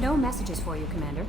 No messages for you, Commander.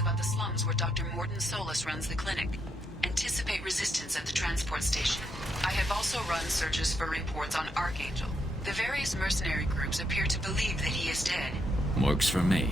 About the slums where Dr. Morden Solis runs the clinic. Anticipate resistance at the transport station. I have also run searches for reports on Archangel. The various mercenary groups appear to believe that he is dead. Works for me.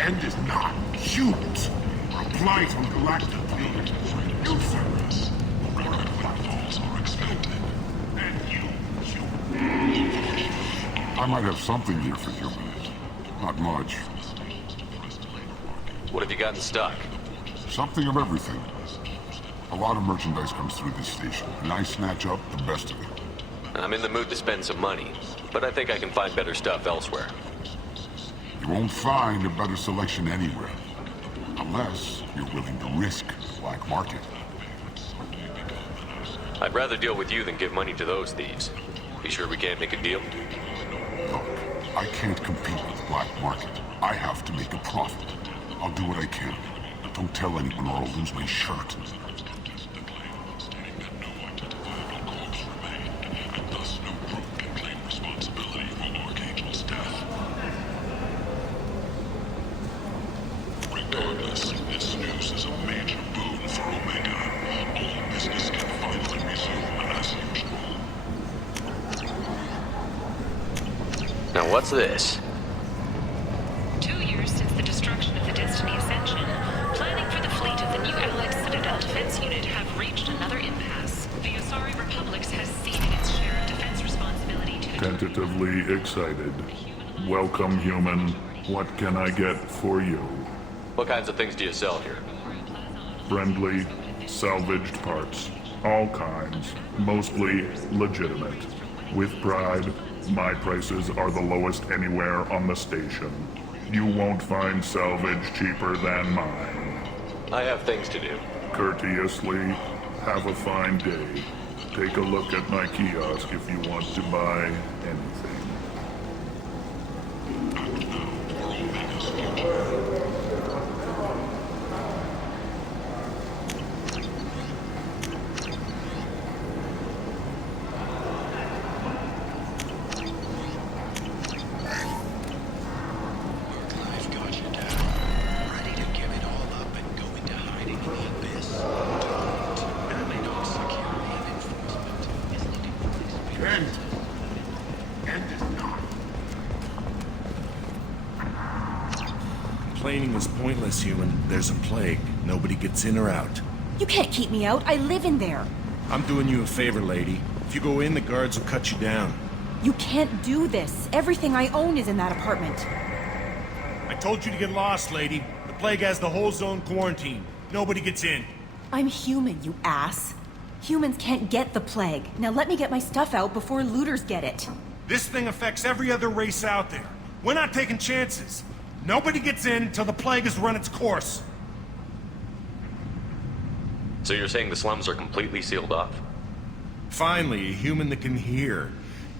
End is not humans. Apply from galactic field. New service. Falls are expected. And I might have something here for humans. Not much. What have you got in stock? Something of everything. A lot of merchandise comes through this station, and I snatch up the best of it. I'm in the mood to spend some money, but I think I can find better stuff elsewhere. You won't find a better selection anywhere. Unless you're willing to risk the black market. I'd rather deal with you than give money to those thieves. Be sure we can't make a deal? Look, I can't compete with the black market. I have to make a profit. I'll do what I can. But don't tell anyone or I'll lose my shirt. Regardless, this news is a major boon for Omega. All business can finally resume as usual. Now what's this? 2 years since the destruction of the Destiny Ascension, planning for the fleet of the new Allied Citadel Defense Unit have reached another impasse. The Asari Republics has ceded its share of defense responsibility to the... Tentatively excited. Welcome, human. What can I get for you? What kinds of things do you sell here? Friendly, salvaged parts. All kinds. Mostly legitimate. With pride, my prices are the lowest anywhere on the station. You won't find salvage cheaper than mine. I have things to do. Courteously, have a fine day. Take a look at my kiosk if you want to buy anything. Kent! Explaining is pointless, human. There's a plague. Nobody gets in or out. You can't keep me out. I live in there. I'm doing you a favor, lady. If you go in, the guards will cut you down. You can't do this. Everything I own is in that apartment. I told you to get lost, lady. The plague has the whole zone quarantined. Nobody gets in. I'm human, you ass. Humans can't get the plague. Now let me get my stuff out before looters get it. This thing affects every other race out there. We're not taking chances. Nobody gets in until the plague has run its course. So you're saying the slums are completely sealed off? Finally, a human that can hear.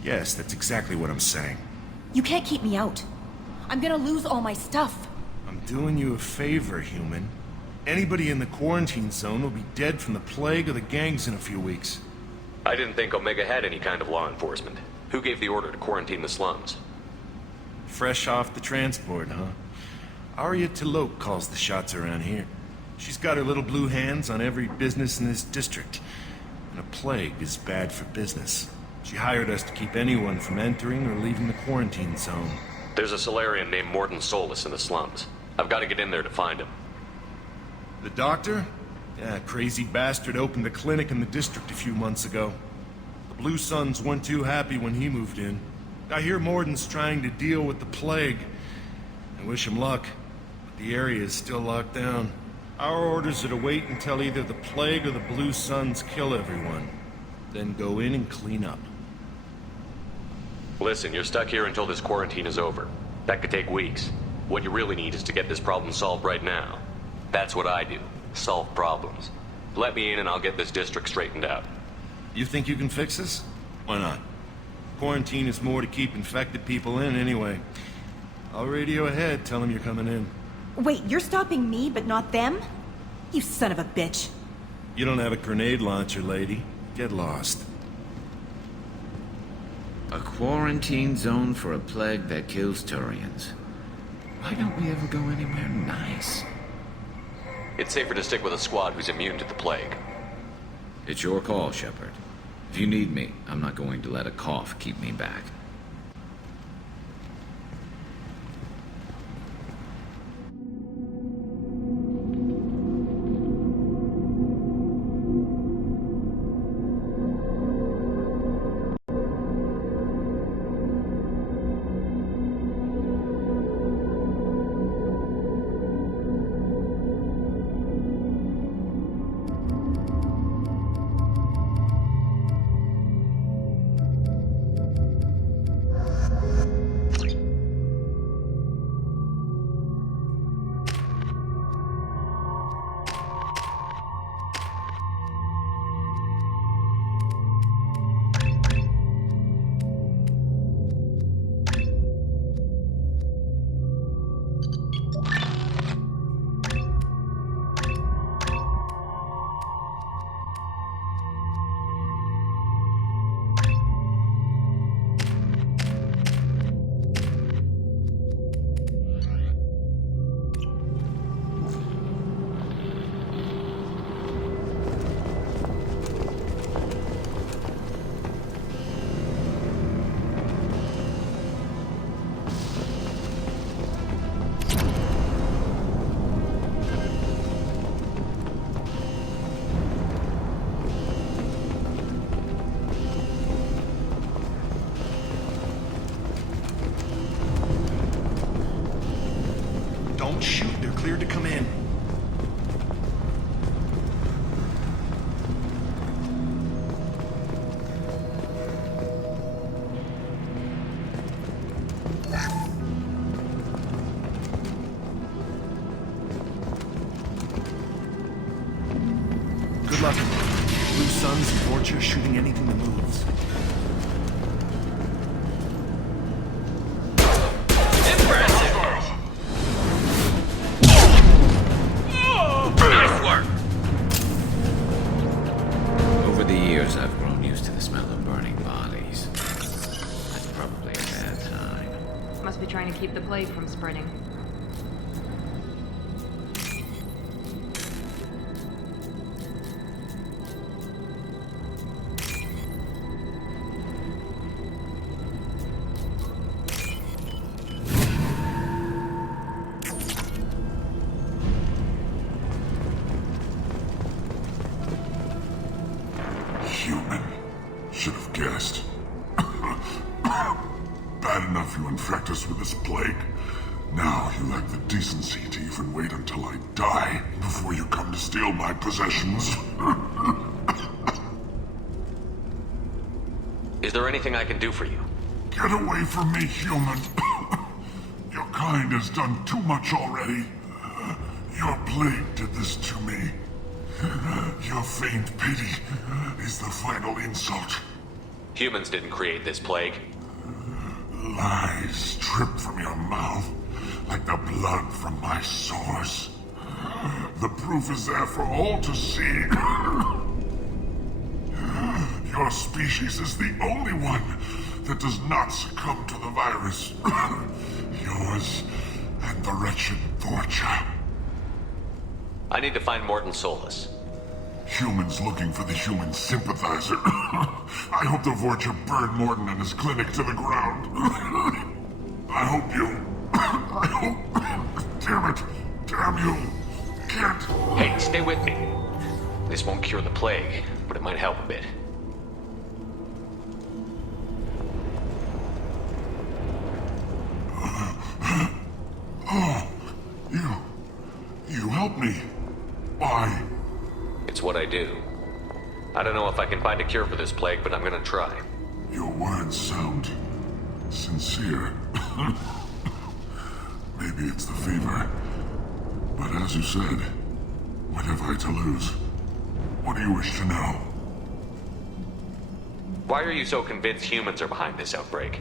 Yes, that's exactly what I'm saying. You can't keep me out. I'm gonna lose all my stuff. I'm doing you a favor, human. Anybody in the quarantine zone will be dead from the plague or the gangs in a few weeks. I didn't think Omega had any kind of law enforcement. Who gave the order to quarantine the slums? Fresh off the transport, huh? Arya Tilok calls the shots around here. She's got her little blue hands on every business in this district. And a plague is bad for business. She hired us to keep anyone from entering or leaving the quarantine zone. There's a Solarian named Morden Solus in the slums. I've got to get in there to find him. The doctor? Yeah, crazy bastard opened a clinic in the district a few months ago. The Blue Suns weren't too happy when he moved in. I hear Morden's trying to deal with the plague. I wish him luck, but the area is still locked down. Our orders are to wait until either the plague or the Blue Suns kill everyone. Then go in and clean up. Listen, you're stuck here until this quarantine is over. That could take weeks. What you really need is to get this problem solved right now. That's what I do. Solve problems. Let me in and I'll get this district straightened out. You think you can fix this? Why not? Quarantine is more to keep infected people in anyway. I'll radio ahead, tell them you're coming in. Wait, you're stopping me, but not them? You son of a bitch. You don't have a grenade launcher, lady. Get lost. A quarantine zone for a plague that kills Turians. Why don't we ever go anywhere nice? It's safer to stick with a squad who's immune to the plague. It's your call, Shepard. If you need me, I'm not going to let a cough keep me back. Don't shoot, they're cleared to come in. Good luck. Blue Suns and Torture shooting anything that moves. Over the years, I've grown used to the smell of burning bodies. That's probably a bad sign. Must be trying to keep the plague from spreading. Human. Should have guessed. Bad enough you infect us with this plague. Now you lack the decency to even wait until I die before you come to steal my possessions. Is there anything I can do for you? Get away from me, human. Your kind has done too much already. Your plague did this to me. Your feigned pity is the final insult. Humans didn't create this plague. Lies drip from your mouth like the blood from my sores. The proof is there for all to see. Your species is the only one that does not succumb to the virus. Yours and the wretched Vorcha. I need to find Morton Solus. Humans looking for the human sympathizer. I hope the Vorcha burn Morton and his clinic to the ground. I hope you... I hope... Damn it. Damn you. Can't... Hey, stay with me. This won't cure the plague, but it might help a bit. Oh, you helped me. Why? It's what I do. I don't know if I can find a cure for this plague, but I'm gonna try. Your words sound sincere. Maybe it's the fever. But as you said, what have I to lose? What do you wish to know? Why are you so convinced humans are behind this outbreak?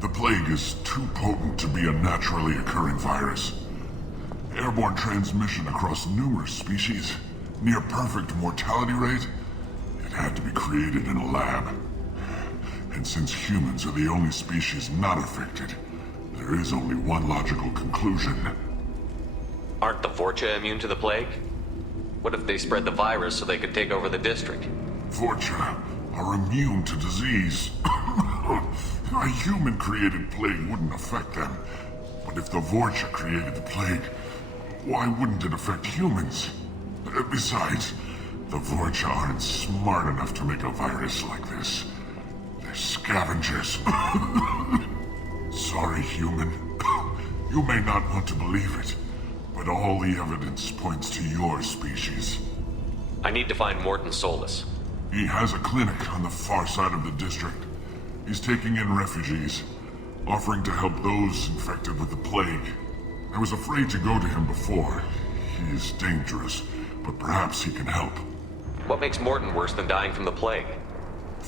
The plague is too potent to be a naturally occurring virus. Airborne transmission across numerous species, near perfect mortality rate. It had to be created in a lab. And since humans are the only species not affected, there is only one logical conclusion. Aren't the Vorcha immune to the plague? What if they spread the virus so they could take over the district? Vorcha are immune to disease. A human-created plague wouldn't affect them. But if the Vorcha created the plague, why wouldn't it affect humans? Besides, the Vorcha aren't smart enough to make a virus like this. They're scavengers. Sorry, human. You may not want to believe it, but all the evidence points to your species. I need to find Morton Solus. He has a clinic on the far side of the district. He's taking in refugees, offering to help those infected with the plague. I was afraid to go to him before. He is dangerous, but perhaps he can help. What makes Morton worse than dying from the plague?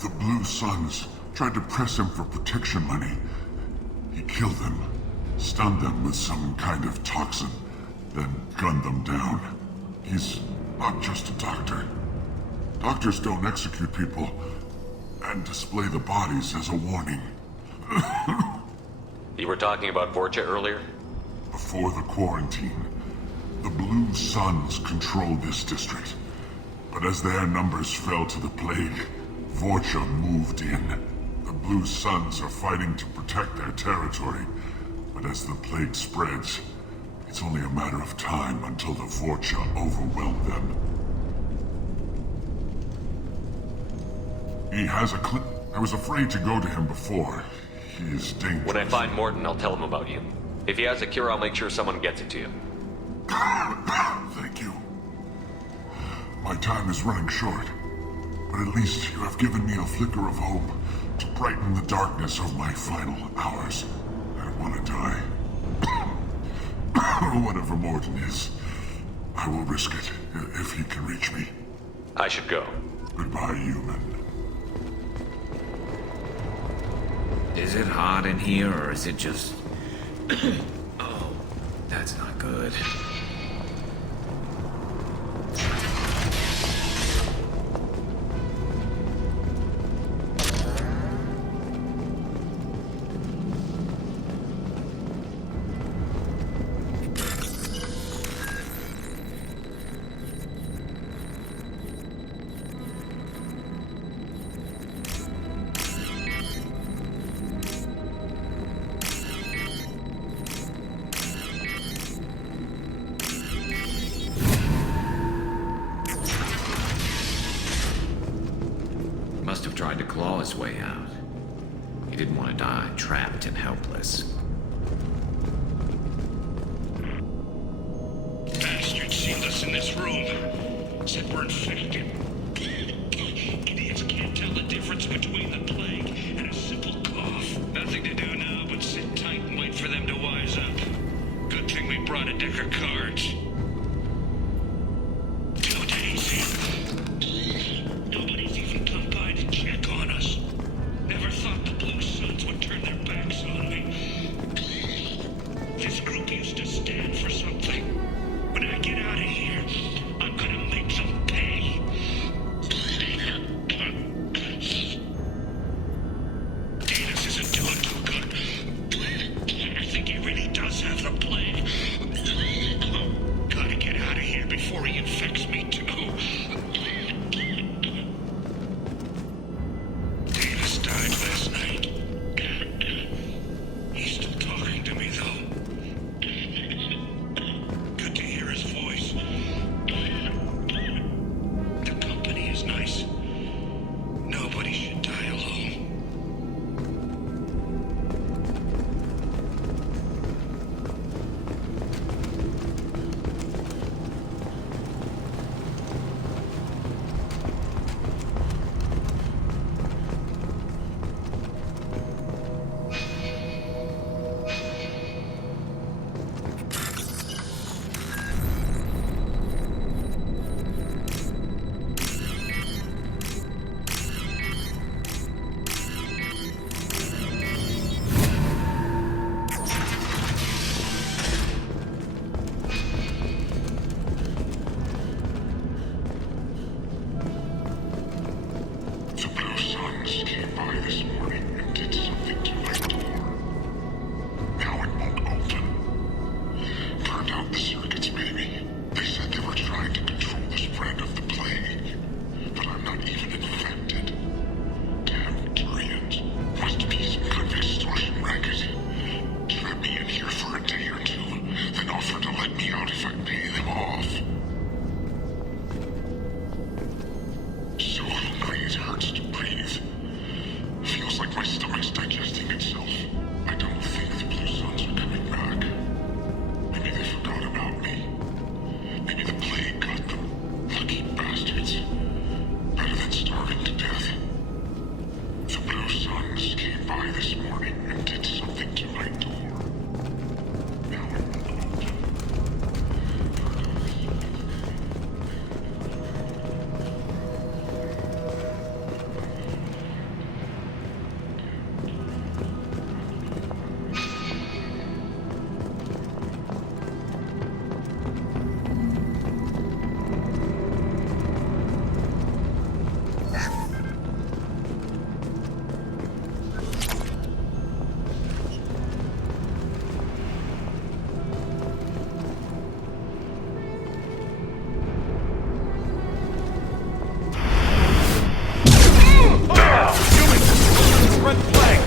The Blue Suns tried to press him for protection money. He killed them, stunned them with some kind of toxin, then gunned them down. He's not just a doctor. Doctors don't execute people and display the bodies as a warning. You were talking about Vorcha earlier? Before the quarantine, the Blue Suns controlled this district. But as their numbers fell to the plague, Vorcha moved in. The Blue Suns are fighting to protect their territory. But as the plague spreads, it's only a matter of time until the Vorcha overwhelm them. He has a I was afraid to go to him before. He is dangerous. When I find Morton, I'll tell him about you. If he has a cure, I'll make sure someone gets it to you. Thank you. My time is running short, but at least you have given me a flicker of hope to brighten the darkness of my final hours. I don't want to die. Whatever Morton is, I will risk it if he can reach me. I should go. Goodbye, human. Is it hot in here, or is it just... Oh, that's not good. tried to claw his way out. He didn't want to die trapped and helpless. Bastard sealed us in this room. Said we're infected. Idiots can't tell the difference between the plague and a simple cough. Nothing to do now but sit tight and wait for them to wise up. Good thing we brought a deck of cards. 2 days in. Nobody's even come by to check on us. Never thought the Blue Suns would turn their backs on me. This group used to stand for something. When I get out of here, I'm gonna make them pay. Davis isn't doing too good. I think he really does have the plague. Gotta get out of here before he infects me too. Davis died last night. He's still talking to me though. Good to hear his voice. The company is nice. Nobody should die alone. The Blue Suns came by this morning and did something to my door. Now it won't open. Turned out the circuits, maybe. They said they were trying to control the spread of the plague. But I'm not even infected. Damn Turians. Must be some kind of extortion racket. Trap me in here for a day or two, then offer to let me out if I pay them off. So hungry it hurts to breathe. Feels like my stomach's digesting itself. I don't think the Blue Suns are coming back. Maybe they forgot about me. Maybe the plague got them. Lucky bastards. Better than starving to death. The Blue Suns came by this morning and did something to my door. Now it won't open. Red flag!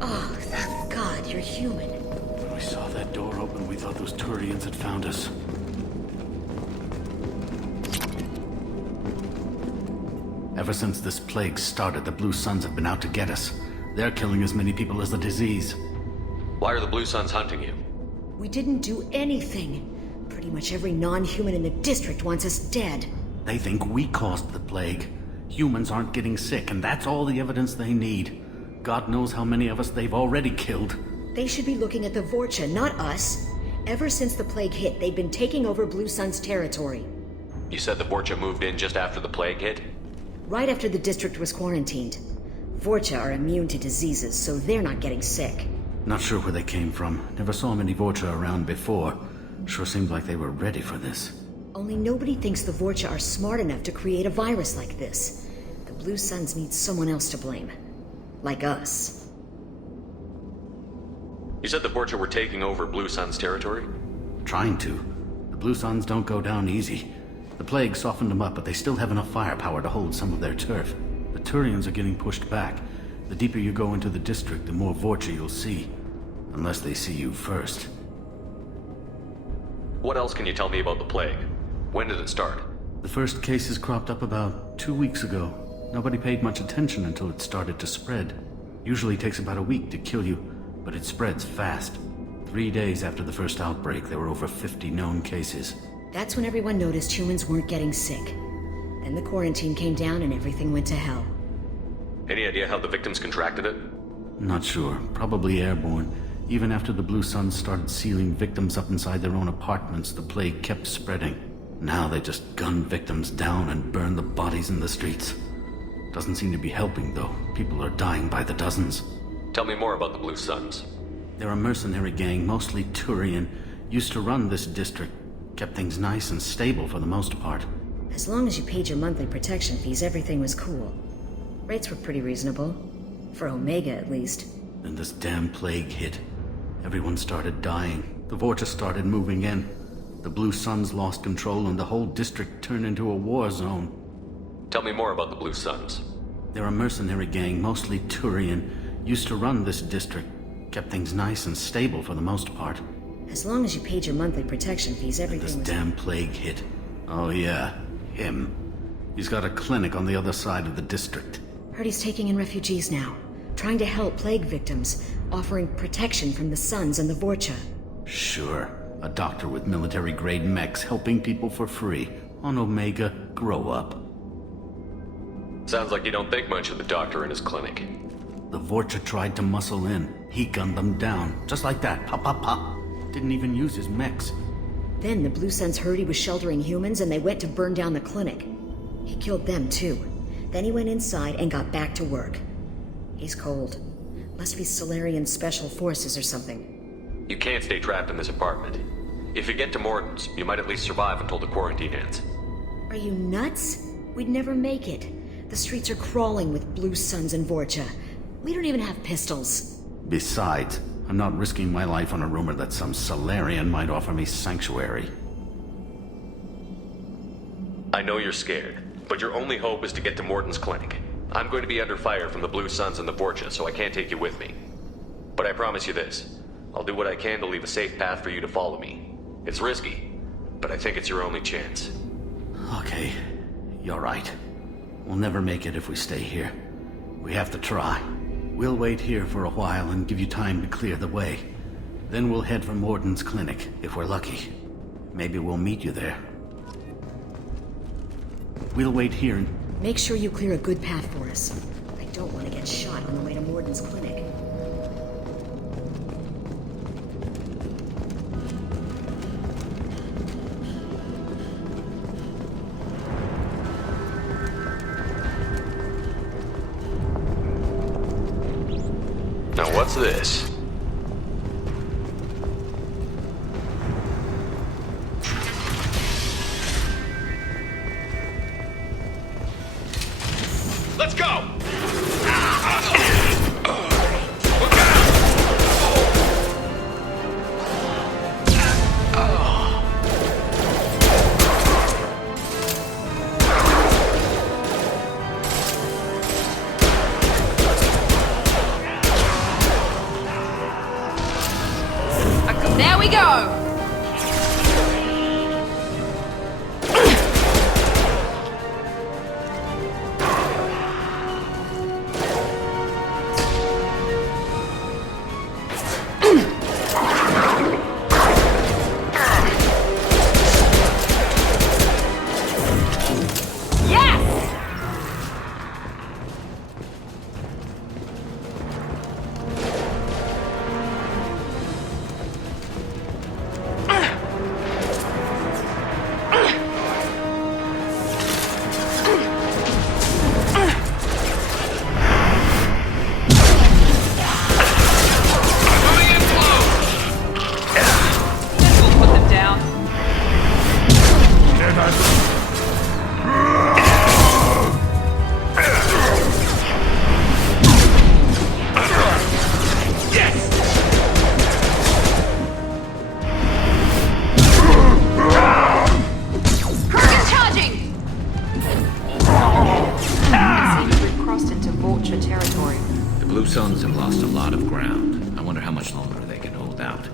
Oh, thank God you're human. When we saw that door open, we thought those Turians had found us. Ever since this plague started, the Blue Suns have been out to get us. They're killing as many people as the disease. Why are the Blue Suns hunting you? We didn't do anything. Pretty much every non-human in the district wants us dead. They think we caused the plague. Humans aren't getting sick, and that's all the evidence they need. God knows how many of us they've already killed. They should be looking at the Vorcha, not us. Ever since the plague hit, they've been taking over Blue Sun's territory. You said the Borgia moved in just after the plague hit? right after the district was quarantined. Vorcha are immune to diseases, so they're not getting sick. Not sure where they came from. Never saw many Vorcha around before. Sure seemed like they were ready for this. Only nobody thinks the Vorcha are smart enough to create a virus like this. The Blue Suns need someone else to blame. Like us. You said the Vorcha were taking over Blue Sun's territory? Trying to. The Blue Suns don't go down easy. The plague softened them up, but they still have enough firepower to hold some of their turf. The Turians are getting pushed back. The deeper you go into the district, the more Vorcha you'll see. Unless they see you first. What else can you tell me about the plague? When did it start? The first cases cropped up about 2 weeks ago. Nobody paid much attention until it started to spread. Usually takes about a week to kill you, but it spreads fast. 3 days after the first outbreak, there were over 50 known cases. That's when everyone noticed humans weren't getting sick. Then the quarantine came down and everything went to hell. Any idea how the victims contracted it? Not sure. Probably airborne. Even after the Blue Suns started sealing victims up inside their own apartments, the plague kept spreading. Now they just gun victims down and burn the bodies in the streets. Doesn't seem to be helping, though. People are dying by the dozens. Tell me more about the Blue Suns. They're a mercenary gang, mostly Turian. Used to run this district. Kept things nice and stable for the most part. As long as you paid your monthly protection fees, everything was cool. Rates were pretty reasonable. For Omega, at least. Then this damn plague hit. Everyone started dying. The Vorcha started moving in. The Blue Suns lost control and the whole district turned into a war zone. Tell me more about the Blue Suns. They're a mercenary gang, mostly Turian. Used to run this district. Kept things nice and stable for the most part. As long as you paid your monthly protection fees, everything was... This damn plague hit. Oh yeah, him. He's got a clinic on the other side of the district. Heard he's taking in refugees now. Trying to help plague victims. Offering protection from the Suns and the Vorcha. Sure. A doctor with military-grade mechs helping people for free. On Omega, grow up. Sounds like you don't think much of the doctor and his clinic. The Vorcha tried to muscle in. He gunned them down. Just like that. Pop, pop, pop. Didn't even use his mechs. Then the Blue Suns heard he was sheltering humans and they went to burn down the clinic. He killed them too. Then he went inside and got back to work. He's cold. Must be Solarian Special Forces or something. You can't stay trapped in this apartment. If you get to Morton's, you might at least survive until the quarantine ends. Are you nuts? We'd never make it. The streets are crawling with Blue Suns and Vorcha. We don't even have pistols. Besides, I'm not risking my life on a rumor that some Solarian might offer me sanctuary. I know you're scared, but your only hope is to get to Morton's clinic. I'm going to be under fire from the Blue Suns and the Vorcha, so I can't take you with me. But I promise you this. I'll do what I can to leave a safe path for you to follow me. It's risky, but I think it's your only chance. Okay, you're right. We'll never make it if we stay here. We have to try. We'll wait here for a while and give you time to clear the way. Then we'll head for Morton's clinic, if we're lucky. Maybe we'll meet you there. We'll wait here and... Make sure you clear a good path for us. I don't want to get shot on the way to Morton's clinic. Now what's this? Let's go! There we go! Suns have lost a lot of ground. I wonder how much longer they can hold out.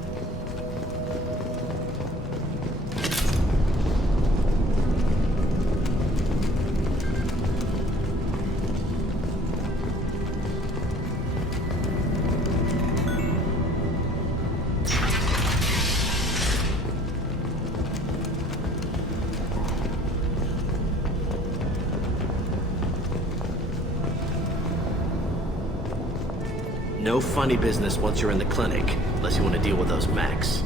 No funny business once you're in the clinic, unless you want to deal with those mechs.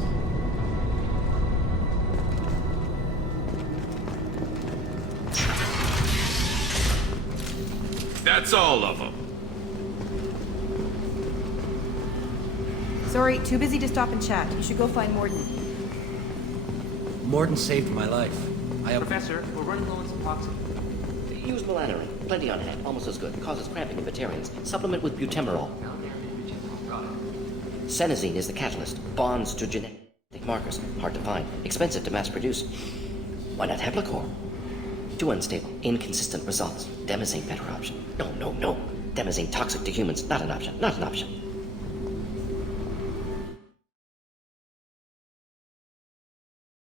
That's all of them. Sorry, too busy to stop and chat. You should go find Morden. Morden saved my life. Professor, we're running low on some toxin. Use melanorin. Plenty on hand. Almost as good. Causes cramping in vegetarians. Supplement with butemerol. Senesine is the catalyst. Bonds to genetic markers. Hard to find. Expensive to mass produce. Why not Heplicor? Too unstable. Inconsistent results. Demazine better option. No. Demazine toxic to humans. Not an option. Not an option.